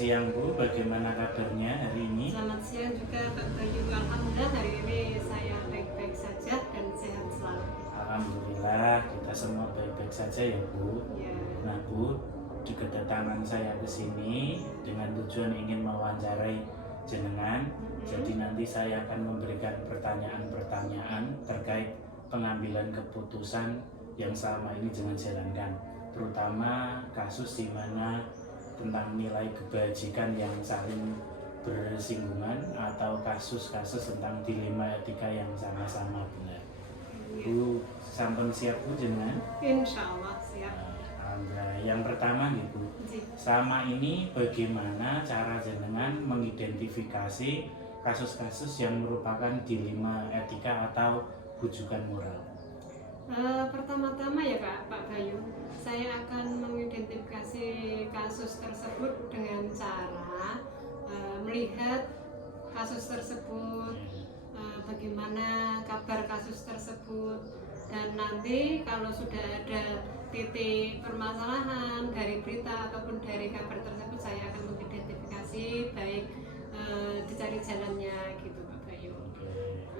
siang Bu, bagaimana kabarnya hari ini? Selamat siang juga Pak Bayu. Alhamdulillah hari ini saya baik-baik saja dan sehat selalu. Alhamdulillah kita semua baik-baik saja ya Bu. Ya. Nah Bu, di kedatangan saya ke sini dengan tujuan ingin mewawancarai jenengan. Jadi nanti saya akan memberikan pertanyaan-pertanyaan terkait pengambilan keputusan yang selama ini jenengan jalankan, terutama kasus di mana tentang nilai kebajikan yang saling bersinggungan atau kasus-kasus tentang dilema etika yang sama-sama benar. Bu, sampun siap Bu jenengan? Insya Allah siap. Nah, yang pertama nih Bu, sama ini bagaimana cara jenengan mengidentifikasi kasus-kasus yang merupakan dilema etika atau bujukan moral? Pertama-tama ya Pak Bayu, saya akan mengidentifikasi kasus tersebut dengan cara melihat kasus tersebut, bagaimana kabar kasus tersebut, dan nanti kalau sudah ada titik permasalahan dari berita ataupun dari kabar tersebut, saya akan mengidentifikasi baik dicari jalannya gitu Pak Bayu.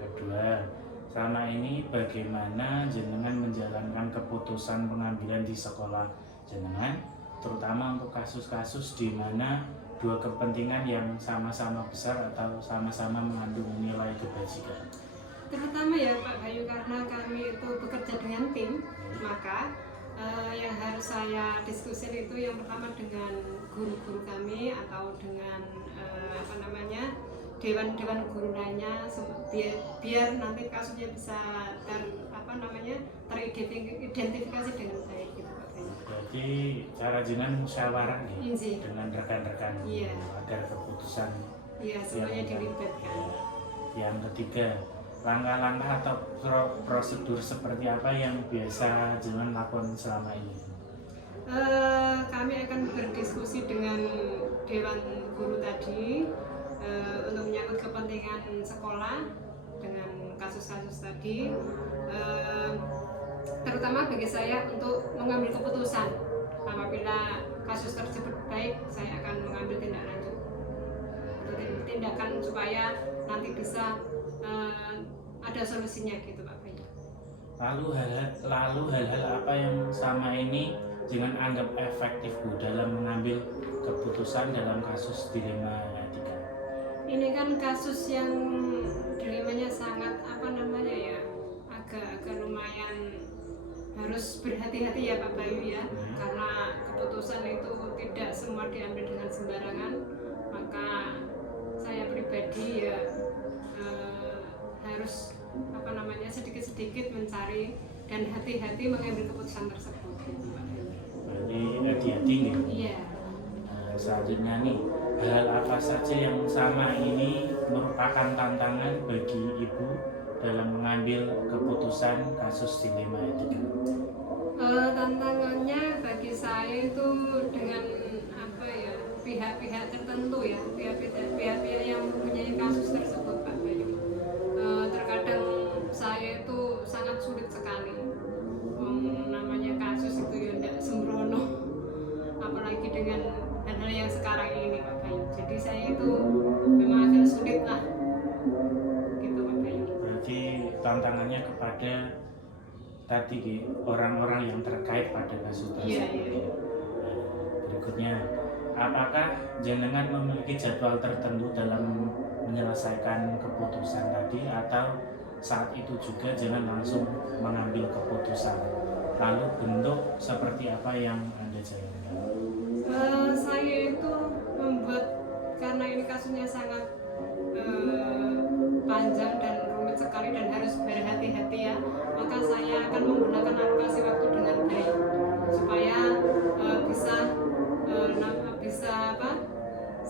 Kedua, selama ini bagaimana jenengan menjalankan keputusan pengambilan di sekolah jenengan, terutama untuk kasus-kasus di mana dua kepentingan yang sama-sama besar atau sama-sama mengandung nilai kebajikan? Terutama ya Pak Bayu, karena kami itu bekerja dengan tim, maka yang harus saya diskusin itu yang pertama dengan guru-guru kami atau dengan dewan-dewan guru lainnya, biar nanti kasusnya bisa teridentifikasi dengan baik gitu Pak Bayu. Jadi cara jenengan musyawarah nih Iya. dengan rekan-rekan Iya. agar keputusan Semuanya dilibatkan. Yang ketiga, langkah-langkah atau prosedur seperti apa yang biasa jenengan lakukan selama ini? Kami akan berdiskusi dengan dewan guru tadi untuk menyangkut kepentingan sekolah dengan kasus-kasus tadi, terutama bagi saya untuk mengambil keputusan. Apabila kasus tersebut baik, saya akan mengambil tindak lanjut untuk tindakan supaya nanti bisa ada solusinya gitu Pak Bayu. Lalu hal-hal apa yang sama ini jangan anggap efektif Bu dalam mengambil keputusan dalam kasus dilema etika? Ini kan kasus yang dilemanya sangat agak lumayan harus berhati-hati ya Pak Bayu ya, karena keputusan itu tidak semua diambil dengan sembarangan. Maka saya pribadi ya harus sedikit-sedikit mencari dan hati-hati mengambil keputusan tersebut gitu Pak Bayu. Berarti hati-hati nih. Iya. Selanjutnya nih, hal apa saja yang sama ini merupakan tantangan bagi Ibu dalam mengambil keputusan kasus dilema etika? Tantangannya bagi saya itu dengan pihak-pihak tertentu ya, pihak-pihak yang mempunyai kasus tersebut Pak Bayu. Terkadang saya itu sangat sulit sekali, namanya kasus itu ya tidak sembrono, apalagi dengan hal-hal yang sekarang ini Pak Bayu. Jadi saya itu memang agak sulit lah gitu Pak Bayu. Berarti tantangannya kepada tadi orang-orang yang terkait pada kasus tersebut. Iya. Berikutnya, apakah jenengan memiliki jadwal tertentu dalam menyelesaikan keputusan tadi, atau saat itu juga jangan langsung mengambil keputusan? Lalu bentuk seperti apa yang Anda jalankan? Saya itu membuat, karena ini kasusnya sangat panjang dan rumit sekali dan harus berhati-hati ya, maka saya akan menggunakan alokasi waktu dengan baik supaya bisa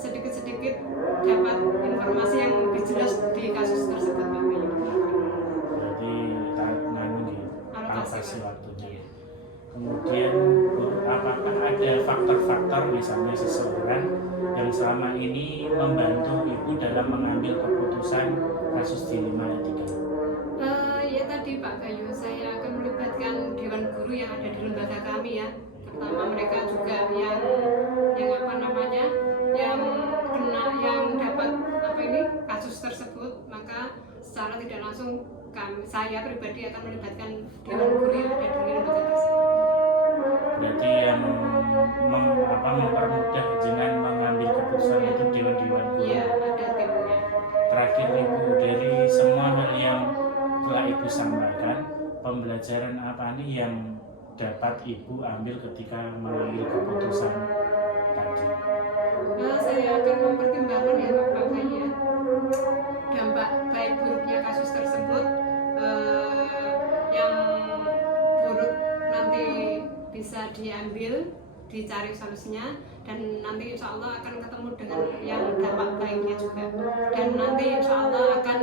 sedikit-sedikit dapat informasi yang lebih jelas di kasus tersebut Pak Bayu. Jadi alokasi waktunya. Kemudian apakah ada faktor-faktor misalnya seseorang yang selama ini membantu Ibu dalam mengambil keputusan kasus dilema etika? Ya tadi Pak Bayu, saya akan melibatkan dewan guru yang ada di lembaga kami ya, terutama mereka juga yang yang dapat kasus tersebut, maka secara tidak langsung saya pribadi akan melibatkan dewan guru yang ada di lembaga tersebut. Berarti yang mempermudah dengan mengambil keputusan itu dewan-dewan guru. Iya, ada timnya. Terakhir Ibu, dari semua hal yang telah Ibu sampaikan, pembelajaran apa nih yang dapat Ibu ambil ketika mengambil keputusan tadi? Saya akan mempertimbangkan ya Pak Bayi ya, dampak baik buruknya kasus tersebut, yang buruk nanti bisa diambil, dicari solusinya, dan nanti insya Allah akan ketemu dengan yang dampak baiknya juga, dan nanti insya Allah akan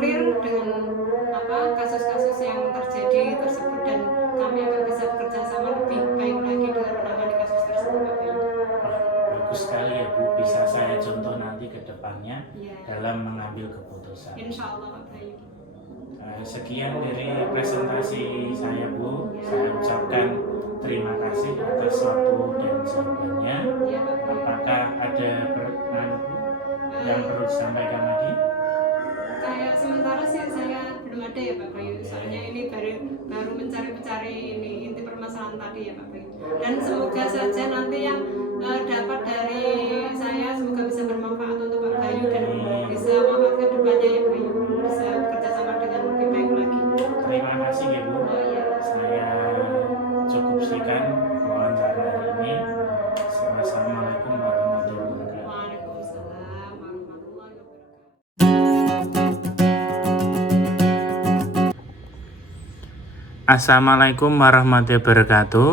clear dengan kasus-kasus yang terjadi tersebut, dan kami akan bisa bekerja sama lebih baik lagi dengan menangani kasus tersebut Pak Bayu. Bagus sekali ya Bu, bisa saya contoh nanti ke depannya Ya, dalam mengambil keputusan. insya Allah Pak Bayu. Sekian dari presentasi saya Bu, saya ucapkan terima kasih atas waktu dan jawabannya. Ya, Pak Bayu. Apakah ada yang perlu disampaikan lagi? Kayak sementara sih saya belum ada ya Pak Bayu, soalnya ini baru mencari ini inti permasalahan tadi ya Pak Bayu, dan semoga saja nanti yang dapat dari saya semoga bisa bermanfaat untuk Pak Bayu dan bisa manfaat ke depannya ya Bayu, bisa bekerja sama dengan lebih baik lagi. Terima kasih ya Bu. Oh iya. Saya cukup sekian wawancara hari ini. Wassalamualaikum warahmatullahi wabarakatuh. Waalaikumsalam warahmatullahi wabarakatuh. Assalamualaikum warahmatullahi wabarakatuh.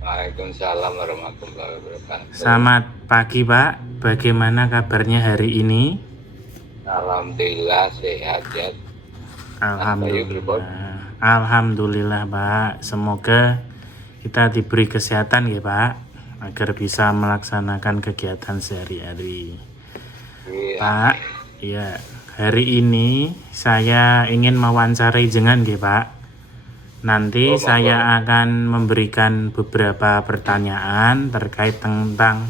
Waalaikumsalam warahmatullahi wabarakatuh. Selamat pagi Pak, bagaimana kabarnya hari ini? Alhamdulillah sehat ya. Alhamdulillah. Alhamdulillah Pak, semoga kita diberi kesehatan ya Pak, agar bisa melaksanakan kegiatan sehari-hari. Pak, ya hari ini saya ingin mewawancarai jenengan ya Pak. Nanti saya akan memberikan beberapa pertanyaan terkait tentang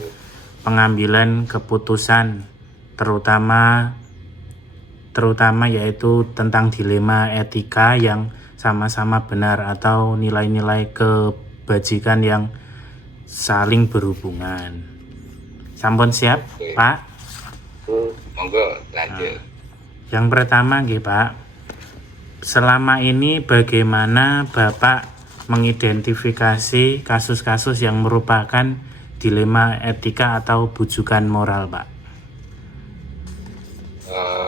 pengambilan keputusan, terutama yaitu tentang dilema etika yang sama-sama benar atau nilai-nilai kebajikan yang saling berhubungan. Sampun siap, Pak? Monggo lanjut. Yang pertama nggih, Pak. Selama ini bagaimana Bapak mengidentifikasi kasus-kasus yang merupakan dilema etika atau bujukan moral, Pak?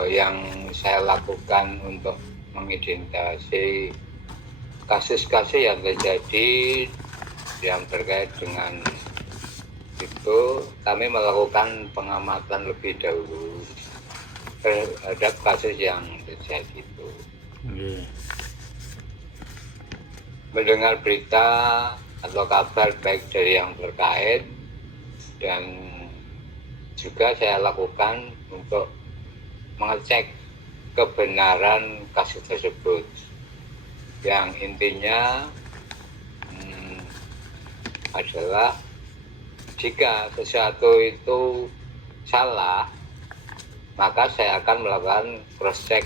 Yang saya lakukan untuk mengidentifikasi kasus-kasus yang terjadi yang terkait dengan itu, kami melakukan pengamatan lebih dahulu terhadap kasus yang terjadi itu. Okay. Mendengar berita atau kabar baik dari yang terkait, dan juga saya lakukan untuk mengecek kebenaran kasus tersebut, yang intinya adalah jika sesuatu itu salah, maka saya akan melakukan cross check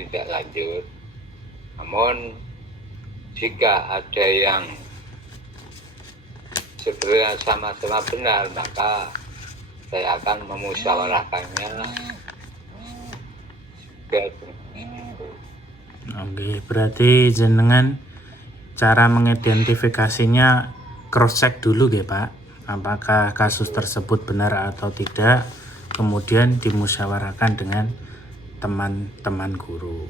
tidak lanjut. Namun jika ada yang sebenarnya sama-sama benar, maka saya akan memusyawarahkannya. Oke, berarti jenengan cara mengidentifikasinya cross check dulu ya Pak, apakah kasus tersebut benar atau tidak, kemudian dimusyawarahkan dengan teman-teman guru.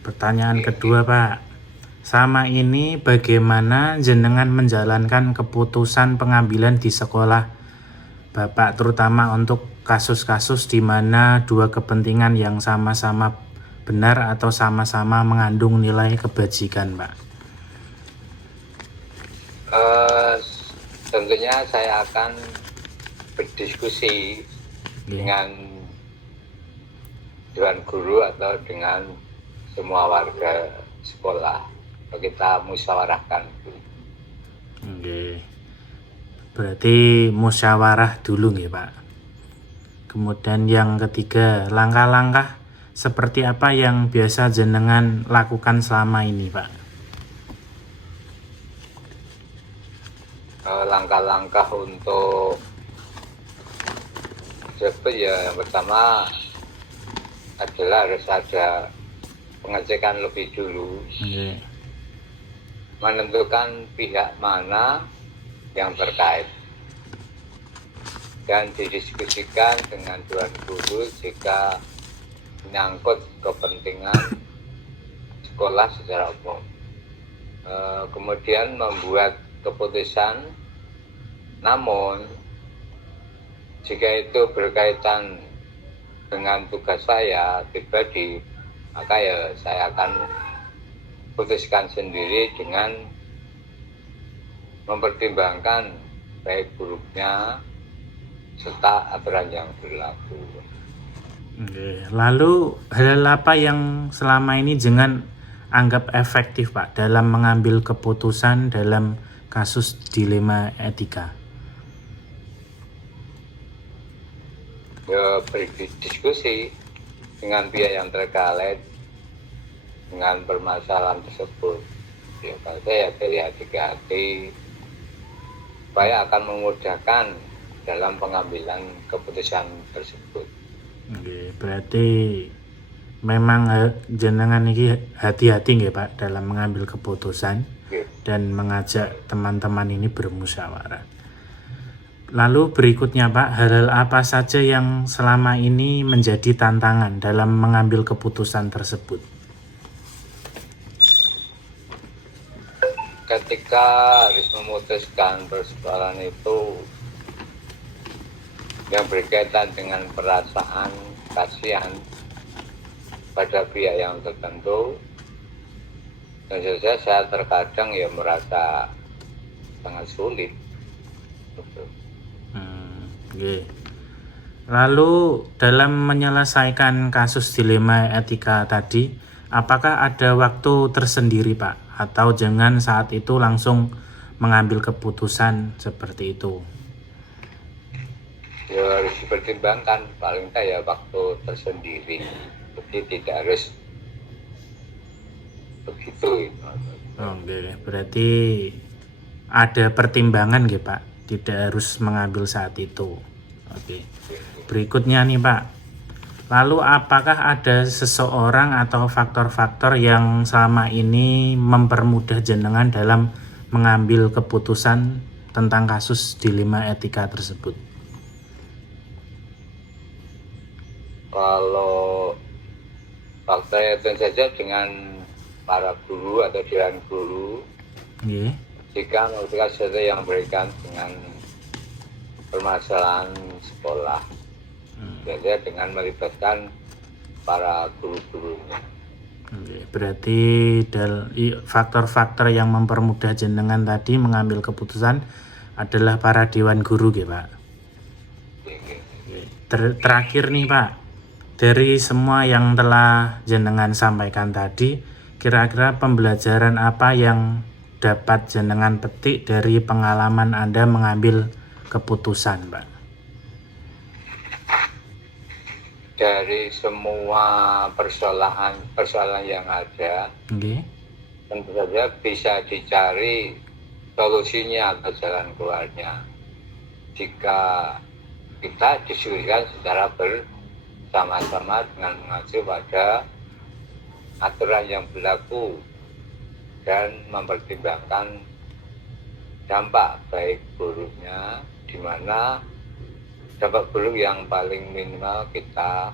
Pertanyaan kedua Pak, sama ini bagaimana jenengan menjalankan keputusan pengambilan di sekolah Bapak, terutama untuk kasus-kasus di mana dua kepentingan yang sama-sama benar atau sama-sama mengandung nilai kebajikan, Pak? Tentunya saya akan berdiskusi dengan dewan guru atau dengan semua warga sekolah. Kita musyawarahkan. Oke. Berarti musyawarah dulu nggih Pak. Kemudian yang ketiga, langkah-langkah seperti apa yang biasa jenengan lakukan selama ini Pak? Langkah-langkah untuk tersebut ya, yang pertama adalah harus ada pengecekan lebih dulu, Nggih. menentukan pihak mana yang terkait dan didiskusikan dengan Tuan Guru jika menyangkut kepentingan sekolah secara umum. Kemudian membuat keputusan, namun jika itu berkaitan dengan tugas saya pribadi, maka ya saya akan putuskan sendiri dengan mempertimbangkan baik buruknya serta aturan yang berlaku. Oke. Lalu hal apa yang selama ini jenengan anggap efektif Pak dalam mengambil keputusan dalam kasus dilema etika? Ya, berdiskusi dengan pihak yang terkait dengan permasalahan tersebut. Ya, saya berhati-hati supaya akan memudahkan dalam pengambilan keputusan tersebut. Oke, berarti memang jenengan ini hati-hati nggih Pak dalam mengambil keputusan Oke. dan mengajak teman-teman ini bermusyawarah. Lalu berikutnya Pak, hal-hal apa saja yang selama ini menjadi tantangan dalam mengambil keputusan tersebut? Ketika harus memutuskan persoalan itu yang berkaitan dengan perasaan kasihan pada pihak yang tertentu, tentu saja saya terkadang ya merasa sangat sulit. Oke. Lalu dalam menyelesaikan kasus dilema etika tadi, apakah ada waktu tersendiri Pak? Atau jangan saat itu langsung mengambil keputusan seperti itu? Ya harus dipertimbangkan, paling tidak ya waktu tersendiri. Jadi tidak harus begitu. Oke, berarti ada pertimbangan gitu Pak, tidak harus mengambil saat itu. Oke. Berikutnya nih Pak, lalu apakah ada seseorang atau faktor-faktor yang selama ini mempermudah jenengan dalam mengambil keputusan tentang kasus dilema etika tersebut? Kalau faktornya tentu saja dengan para guru atau dewan guru, Oke. jika melakukan sesuatu yang berkaitan dengan permasalahan sekolah, biasanya dengan melibatkan para guru-gurunya. Oke, berarti faktor-faktor yang mempermudah jenengan tadi mengambil keputusan adalah para dewan guru gitu Pak. Terakhir nih Pak, dari semua yang telah jenengan sampaikan tadi, kira-kira pembelajaran apa yang dapat jenengan petik dari pengalaman Anda mengambil keputusan Pak? Dari semua persoalan yang ada, Oke. tentu saja bisa dicari solusinya atau jalan keluarnya jika kita diskusikan secara bersama-sama dengan mengacu pada aturan yang berlaku dan mempertimbangkan dampak baik buruknya, di mana dampak buruk yang paling minimal kita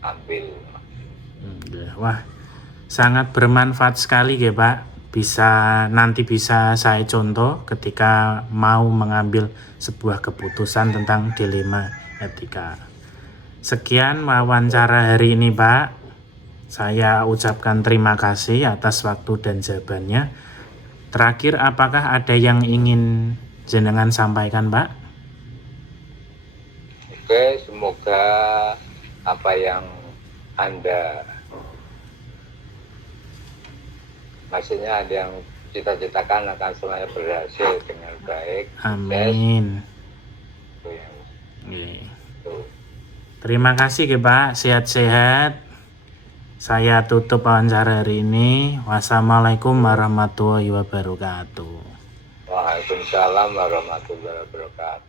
ambil. Wah, sangat bermanfaat sekali ya Pak. Nanti bisa saya contoh ketika mau mengambil sebuah keputusan tentang dilema etika. Sekian wawancara hari ini Pak. Saya ucapkan terima kasih atas waktu dan jawabannya. Terakhir, apakah ada yang ingin jenengan sampaikan Pak? Oke, semoga apa yang Anda, maksudnya ada yang cita-citakan akan semuanya berhasil dengan baik. Amin. Itu yang Nggih. itu. Terima kasih ya Pak, sehat-sehat. Saya tutup wawancara hari ini. Wassalamualaikum warahmatullahi wabarakatuh. Waalaikumsalam warahmatullahi wabarakatuh.